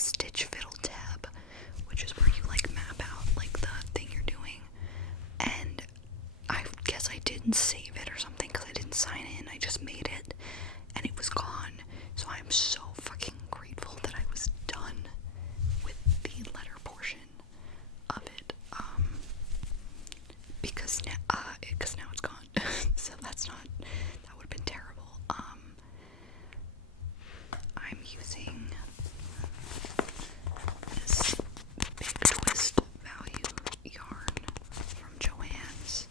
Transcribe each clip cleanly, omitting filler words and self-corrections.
Stitch Fiddle tab, which is where you like map out like the thing you're doing. And I guess I didn't save it or something because I didn't sign in. I just made it and it was gone. So I'm so fucking grateful that I was done with the letter portion of it. Because now it's gone. So that would have been terrible. I'm using this Big Twist Value yarn from Joann's.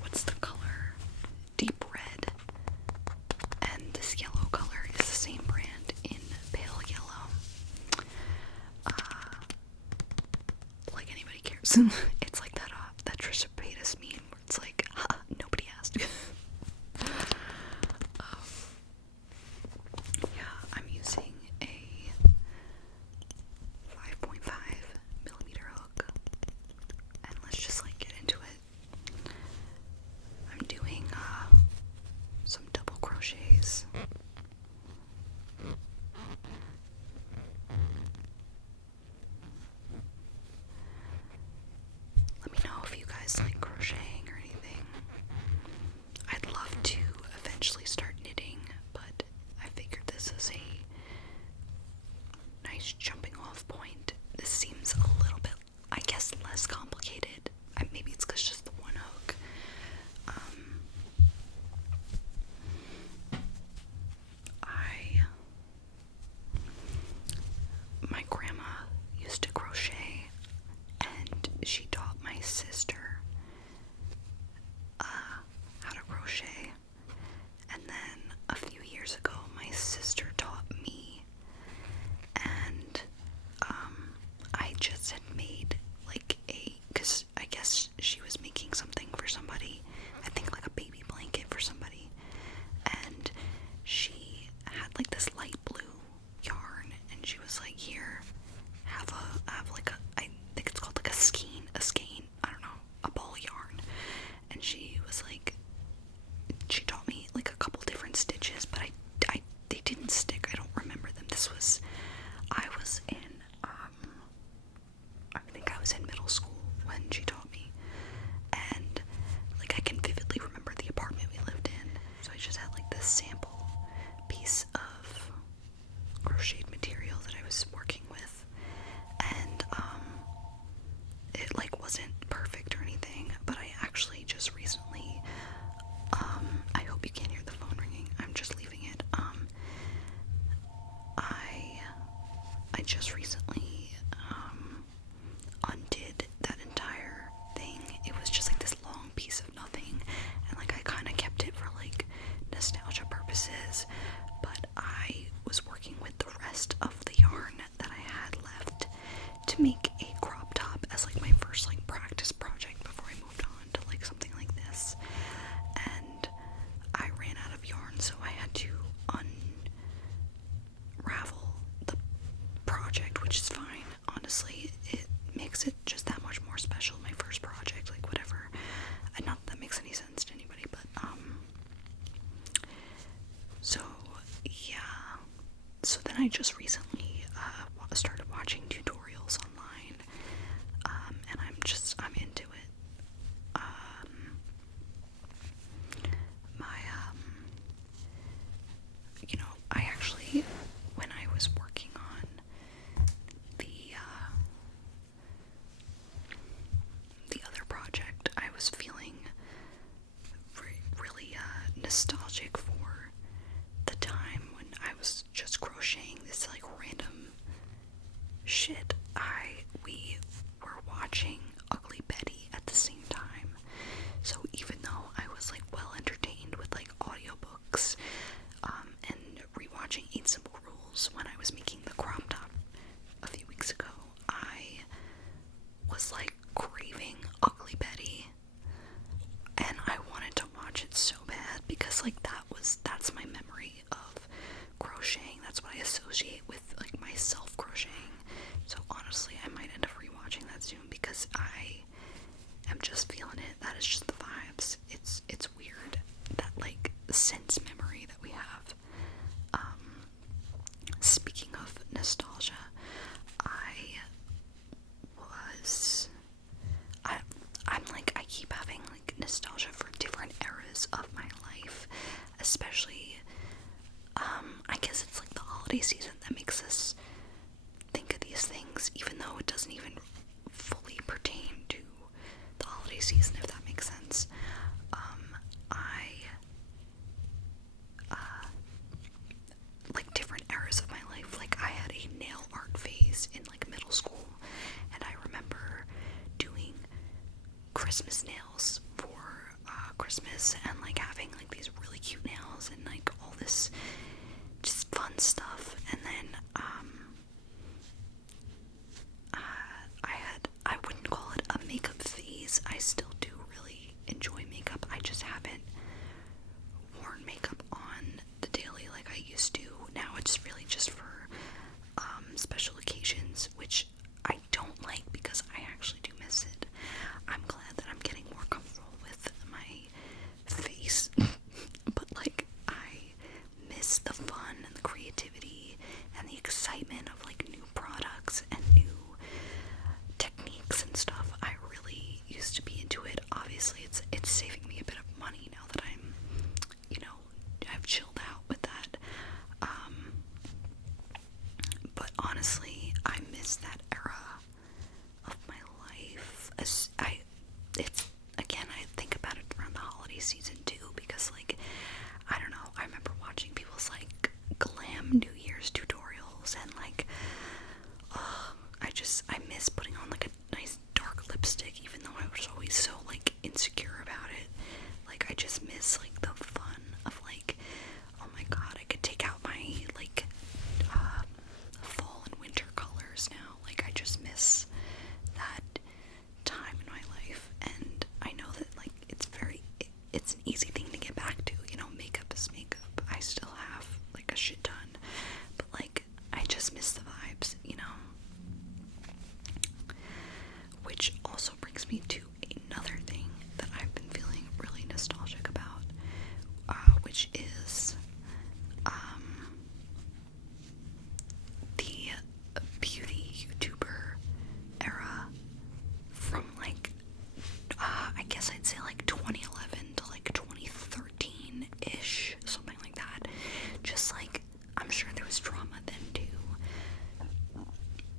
What's the color? Deep red. And this yellow color is the same brand in pale yellow. Like anybody cares. It's like that Trisha Paytas meme where it's like, ha, nobody asked. Yeah, I'm using a 5.5 millimeter hook, and let's just like get into it. I'm doing some double crochets. Let me know if you guys like crocheting or anything. I'd love to eventually start knitting, but I figured this is a nice jumping off point. This seems a little bit, I guess, less complicated. Maybe it's because just the one hook. My grandma used to crochet, and she taught my sister how to crochet. And then a few years ago, my sister taught me, and I just had made like because I guess she was making something for somebody, I think like a baby blanket for somebody, and she had like this light blue yarn, and she was like, here, have like I think it's called like a skein, I don't know, a ball of yarn. And she was like, she taught me like a couple different stitches, but they didn't stick. I don't remember them. I was in I think I was in middle school when she taught me, and like I can vividly remember the apartment we lived in. So I just had like this sample piece of crocheted material that I was working with, and it like wasn't perfect or anything, but I actually just recently, I hope you can't hear the phone ringing, I'm just leaving it. I just recently undid that entire thing. It was just like this long piece of nothing, and like I kind of kept it for like nostalgia purposes, but I was working with the rest of the yarn that I had left to make a crop top as like my first like practice project before I moved on to like something like this. And I ran out of yarn, so I had to unravel the project, which is fine. Honestly, it makes it just that much more special. My first project, like whatever. Not that makes any sense to anybody, but so yeah. So then I just recently started watching tutorials online, and I'm into it. I actually, when I was working on the other project, I was feeling really nostalgic for the time when I was just crocheting this like random holiday season that makes us think of these things, even though it doesn't even fully pertain to the holiday season, if that makes sense. Like different eras of my life, like I had a nail art phase in like middle school, and I remember doing Christmas nails for Christmas, and like having like these really cute nails and like all this just fun stuff. And then I wouldn't call it a makeup phase. I still do really enjoy makeup. I just haven't worn makeup on the daily like I used to. Now it's really just for special occasions, which I don't like because I actually do miss it. I'm glad that I'm getting more comfortable with my face, but like I miss the fun and the creativity and the excitement of like new products and new techniques and stuff. I really used to be into it. Obviously it's saving me a bit of money now that I'm, I've chilled out with that. But honestly, I miss that era of my life. I think about it around the holiday season too, because like, I don't know, I remember watching people's like glam New Year's tutorials, and like, I miss putting on like a nice dark lipstick, even though I was always so like insecure about it. Like I just miss like the fun of like, oh my god, I could take out my like fall and winter colors now. Like I just miss that time in my life, and I know that like it's an easy thing to get back to, makeup is makeup. I still have like a shit ton, but like I just miss the vibes, which also brings me to another thing that I've been feeling really nostalgic about, which is the beauty YouTuber era from like I guess I'd say like 2011 to like 2013-ish, something like that. Just like, I'm sure there was drama then too,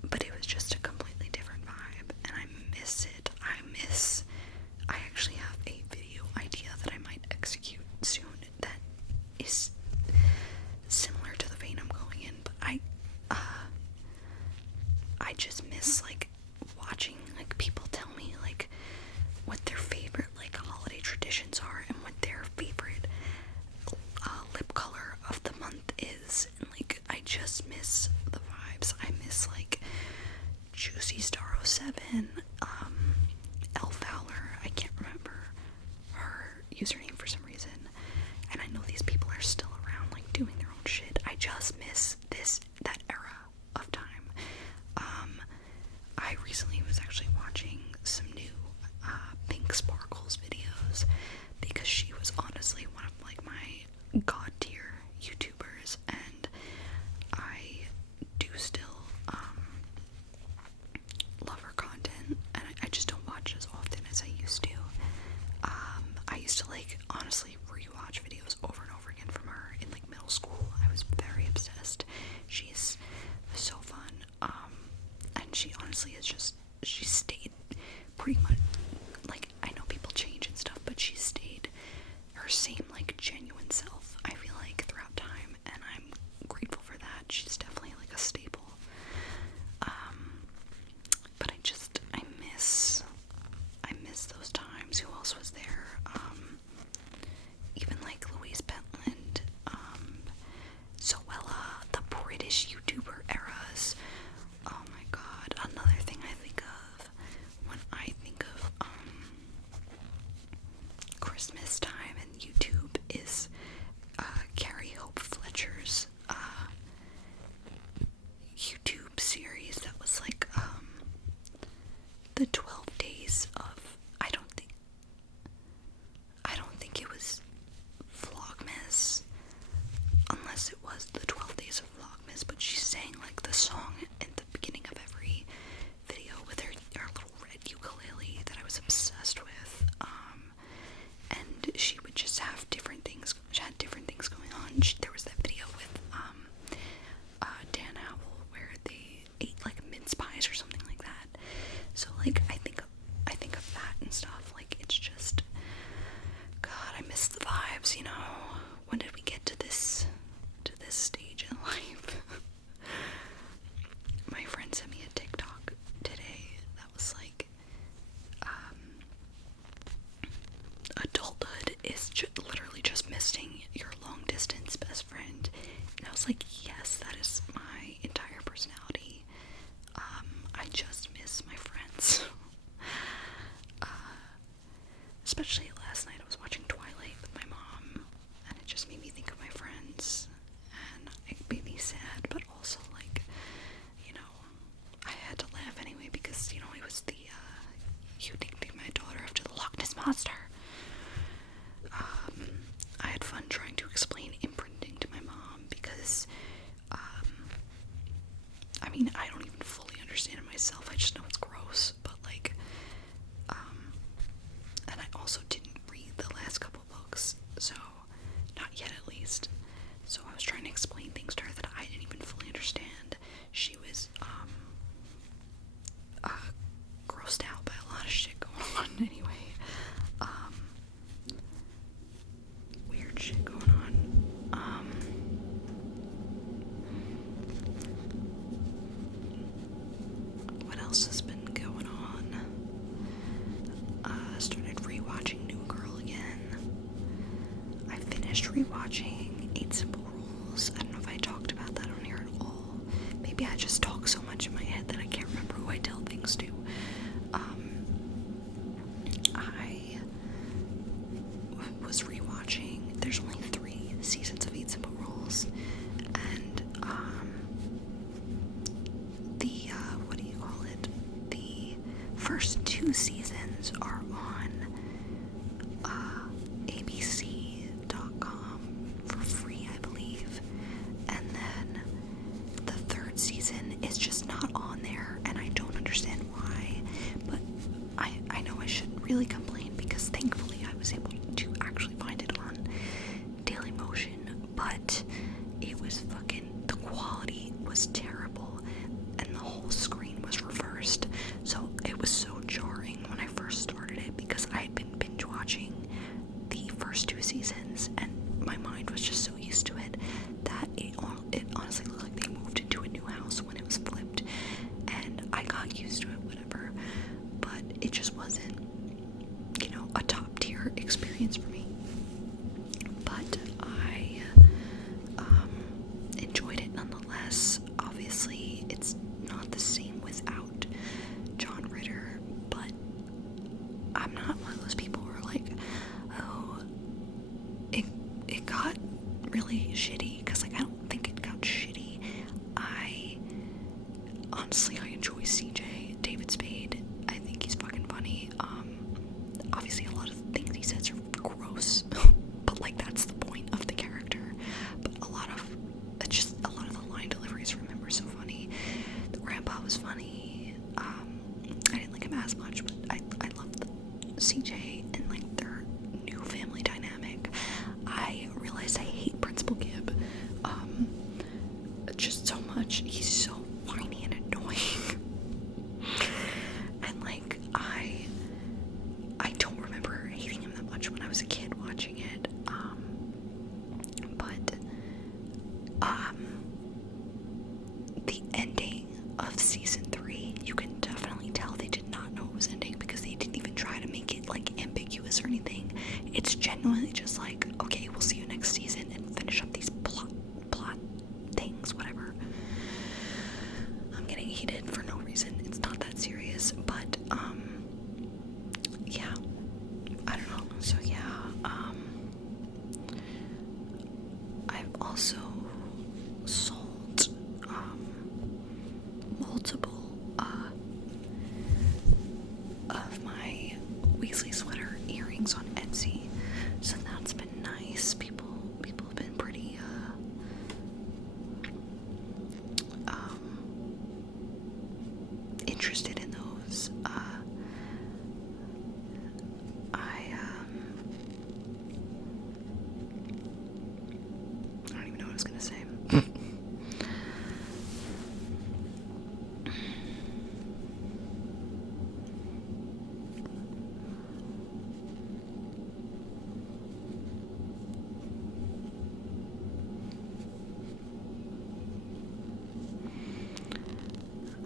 but it was just a completely different vibe, and I miss it. I actually have a video idea that I might execute soon that is similar to the vein I'm going in, but I just miss like watching like people tell me like what their favorite like holiday traditions are and what their favorite lip color of the month is, and like I just miss the vibes. I miss like Juicy Star 07, Elle Fowler, I can't remember her username for some reason, and I know these people are still around like doing their own shit. I just miss that era of time. I recently was actually watching some new Pink Sparkles videos, because she was honestly one of like my god tier YouTubers, and I do still love her content, and I just don't watch as often as I used to. I used to like honestly rewatch videos over and over again from her in like middle school. I was very obsessed. She's so fun, and she honestly is just, she stayed pretty much, like, I know people change and stuff, but she stayed her same like genuine self, I feel like, throughout time, and I'm grateful for that. She's definitely like a staple. But I miss those times. Who else was there? Even like Louise Pentland, Zoella, the British YouTuber eras. Oh my god. Another thing I mean, I don't even fully understand it myself. I just know it's gross, but like, and I also didn't read the last couple books, so not yet at least. So I was trying to explain things to her that I didn't even fully understand. She was grossed out by a lot of shit going on anyway. Weird shit going on. What else has been going on? Started rewatching New Girl again. I finished rewatching 8 Simple Rules. I don't know if I talked about that on here at all. Maybe I just talk so much in my head that I can't remember who I tell things to. I was rewatching. There's only 3 seasons of 8 Simple Rules, and the what do you call it? The first 2 seasons are on ABC.com for free, I believe, and then the 3rd season is just not on there, and I don't understand why. But I know I shouldn't really complain, because thankfully I was able to actually find it on Dailymotion, but it was the quality was terrible, and the whole screen was reversed, so it was so jarring when I first started it, because I had been binge watching the first 2 seasons, and my mind was just so used to it that it honestly looked like they moved into a new house when it was flipped, and I got used to it, whatever, but it just wasn't, a top tier experience for me. But I enjoyed it nonetheless. Obviously, it's not the same without John Ritter, but I'm not one of those people who are like, oh, it got really shitty, because like I don't think it got shitty. Honestly, I enjoy CJ, David Spade. I think he's fucking funny. Obviously a lot of things he says are gross, but like that's the point of the character. But a lot of the line deliveries from him were so funny. The grandpa was funny. I didn't like him as much, but I loved CJ and like their new family dynamic. I realized I hate Principal Gibb just so much. He's so whiny and annoying. And like I don't remember hating him that much when I was a kid watching it. But the ending of season 3, you can definitely tell they did not know it was ending, because they didn't even try to make it like ambiguous or anything. It's genuinely just like, okay, we'll see you next season and finish up these plot things, whatever. I'm getting heated for no reason. It's not that serious, but yeah, I don't know. So yeah, I've also sold multiple of my Weasley sweater earrings on Etsy, so that's been nice. People have been pretty interested in those. I don't even know what I was gonna say.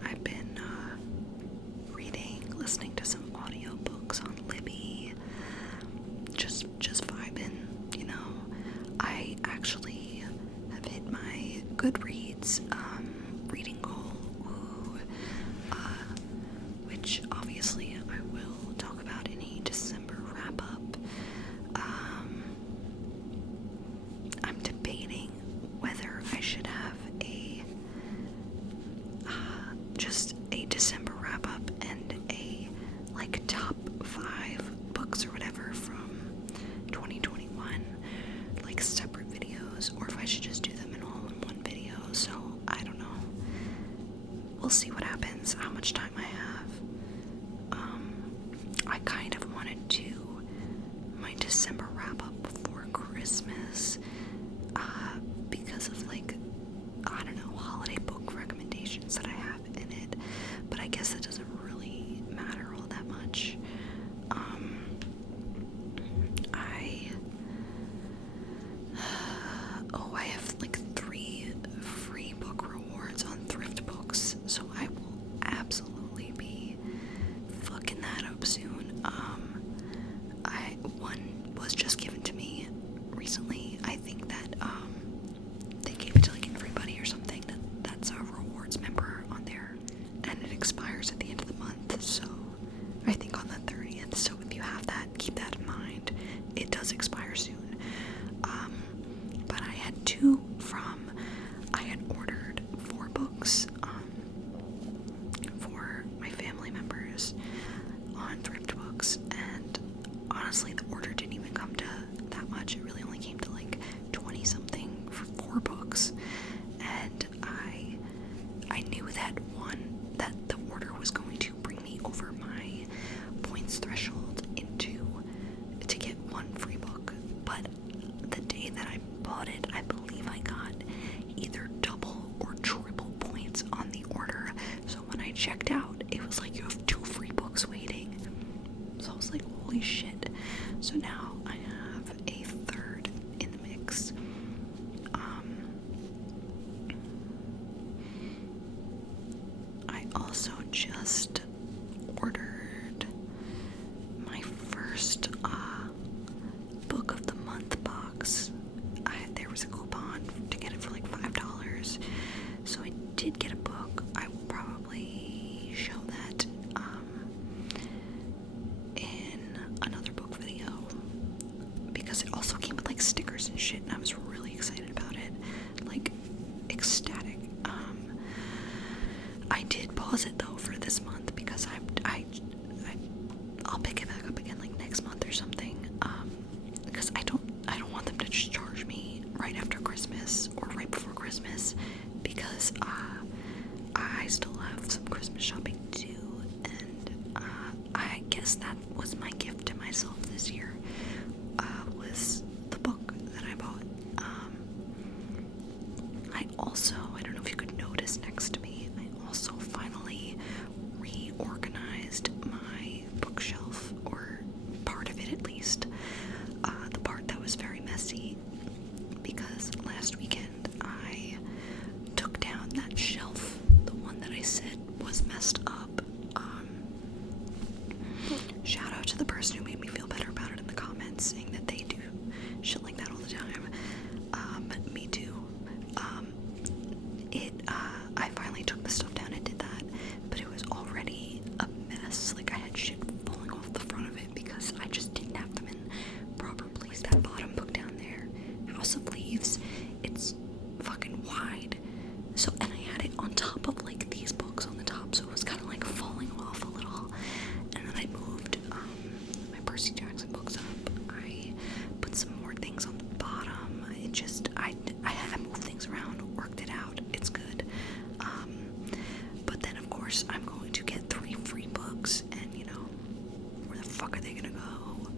I've been listening to some audiobooks on Libby, just vibing, I actually have hit my Goodreads reading goal, which obviously I will talk about in a December wrap-up. I'm debating whether I should have just a December wrap-up and a like top 5 books or whatever from 2021, like separate videos, or if I should just do them in all in one video. So I don't know. we'll see what happens, how much time I have. I kind of wanted to do my December wrap-up before Christmas, because of, like, I don't know, holiday book recommendations that I have in it, but I guess that doesn't really matter all that much. I have like 3 free book rewards on thrift books, so I will absolutely be fucking that up soon. One was just given to me recently. I think that they gave it to like everybody or something. That's a rewards member on there, and it expires at the end of the month. So I think on the 30th. So if you have that, keep that in mind. It does expire soon. But I had 2 from. I had ordered 4 books for my family members on thrift books, and honestly, the order didn't even come to that much. It really only came to like 20 something for 4 books, and I knew that the order was going to bring me over my points threshold to get 1 free book. But the day that I bought it, I believe I got either double or triple points on the order. So when I checked out, it was like, you have 2 free books waiting. So I was like, holy shit. So now I have a 3rd in the mix. I also just ordered my first book of the month box. There was a coupon to get it for like $5, so I did get a book. I will probably show that in another book video, because it also came with like stickers and shit, and I was really excited about it, like ecstatic. I did pause it though for this month because I'll pick it back up again like next month or something, because I don't want them to just charge me right after Christmas or right before Christmas, because I still have some Christmas shopping to do, and I guess that was my gift to myself this year, was the book that I bought. I don't know if you could notice next to me, I also finally reorganized my bookshelf, or part of it at least. The part that was very messy, because last weekend I took down that shelf, the one that I said was messed up. Shout out to the person who made me feel better about it in the comments, saying that they do shit like that all the time. Me too. I finally took the stuff down and did that, but it was already a mess. Like, I had shit falling off the front of it because I just didn't have them in proper place. That bottom book down there, House of Leaves, it's fucking wide. So, and I had it on top of like these books on the top, so it was kind of like falling off a little. And then I moved my Percy Jackson books up. I put some more things on the bottom. It just, I moved things around, worked it out. It's good. But then of course I'm going to get 3 free books, and you know, where the fuck are they gonna go?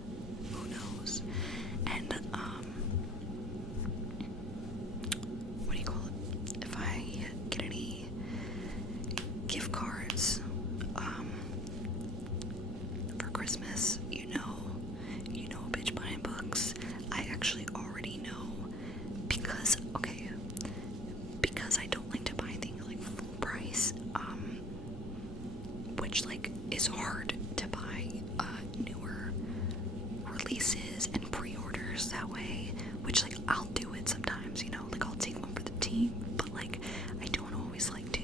Who knows? And what do you call it? If I get any gift cards for Christmas, you know, a bitch buying books. I actually already know, because I don't like to buy things like full price, which like is hard to buy newer releases and pre-orders that way, which like I'll do it sometimes, you know, like I'll take one for the team, but like I don't always like to.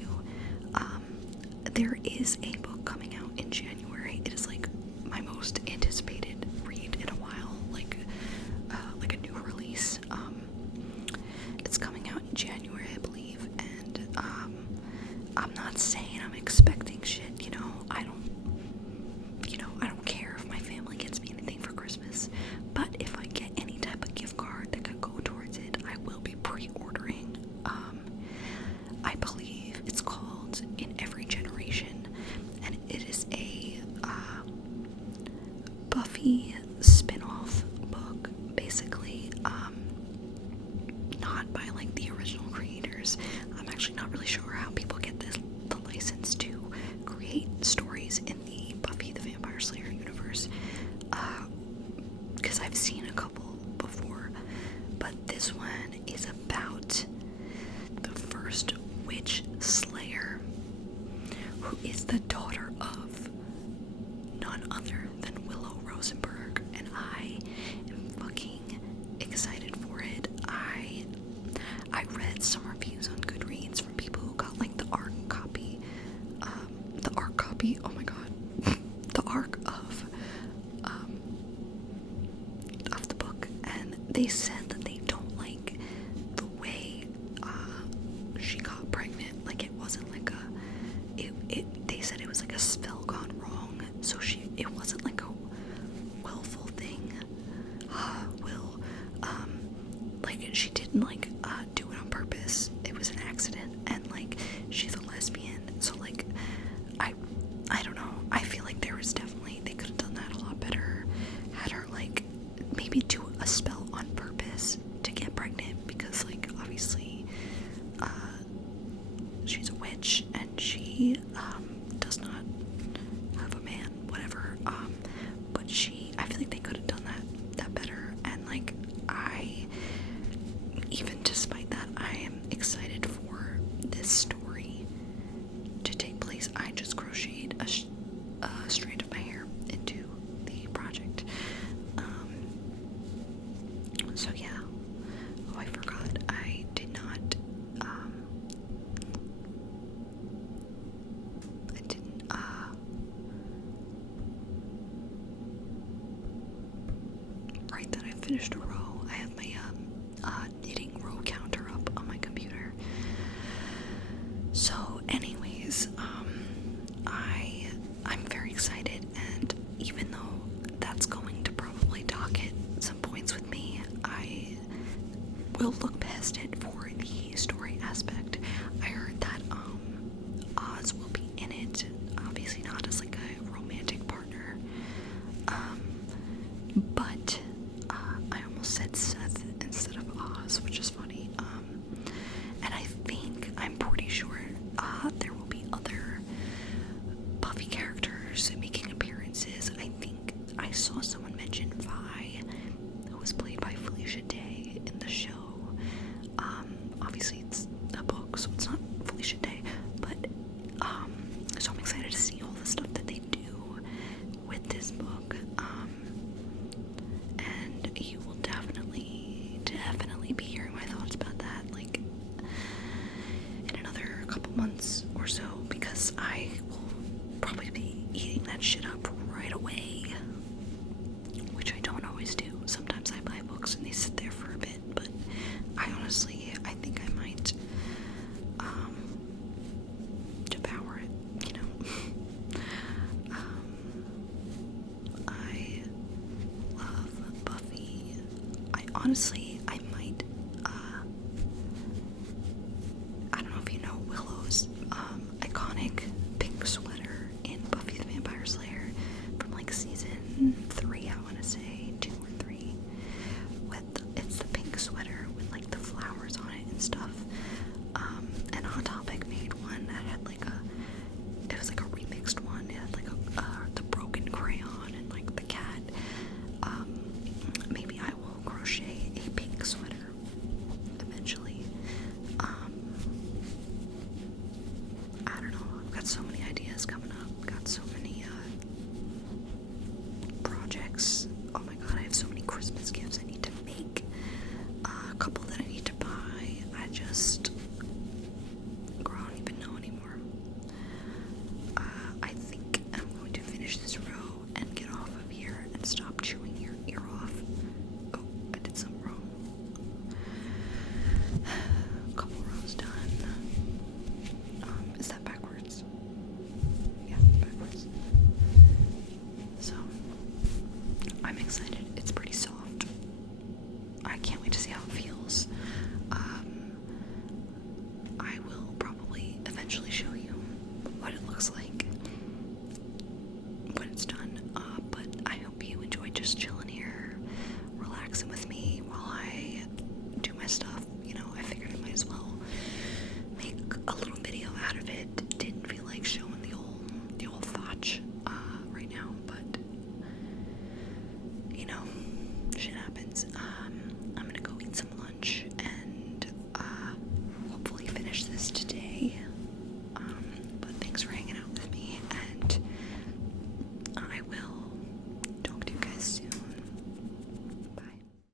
There is a book coming out in January. It is like my most anticipated read in a while, like a new release. It's coming out in January, I believe, and I'm not saying I'm expecting shit, you know. I don't care if my family gets me anything for Christmas, but if I get any type of gift card that could go towards it, I will be pre-ordering. I believe it's called In Every who is the daughter of none other than Willow Rosenberg, and I am fucking excited for it. I read some reviews on Goodreads from people who got like the ARC copy, oh my god, the ARC of the book, and they said that they don't like the way she got pregnant. Like it wasn't like they said it was like a spell gone wrong, so it wasn't like a willful thing. Like she didn't like do it on purpose. It was an accident, and like she's a lesbian, so like I don't know. I feel like there was definitely, they could have done that a lot better. Had her like maybe do a spell on purpose to get pregnant, because like obviously she's a witch and she does not have a man, whatever. But I feel like they could have done that better, and like even despite that, I am excited for this story to take place. I just crocheted a strand of my hair into the project. So yeah. Oh, I forgot. I did not, write that I finished a row. I have my, knitting row counter up on my computer. So anyways, I'm very excited, and even though that's going to probably dock at some points with me, I will look past it for the story aspect. I heard that Oz will be in it, obviously not as like a romantic partner, but I almost said Seth instead of Oz, which is funny. And I'm pretty sure there will be other Buffy characters making appearances. I think I saw someone mention Vi, who was played by Felicia Day in the show. Obviously it's a book, so it's not Felicia Day, but so I'm excited to see all the stuff that they do with this book. And you will definitely be hearing my thoughts about that, like, in another couple months or so, because I will probably be eating that shit up right away, which I don't always do. Sometimes I buy books and they sit there for a bit, but I think I might, devour it, you know. I love Buffy. I might, I don't know if you know Willow's, iconic pink sweater in Buffy the Vampire Slayer from like season 3, I want to say, 2 or 3, it's the pink sweater with like the flowers on it and stuff. And Hot Topic made one that had like it was like a remixed one. It had like the broken crayon and like the cat. Maybe I will crochet a pink sweater eventually. I don't know. I've got so many ideas coming up. Got so many projects. Oh my god, I have so many Christmas gifts I need to make. A couple that I need to buy. I don't even know anymore. I think I'm going to finish this row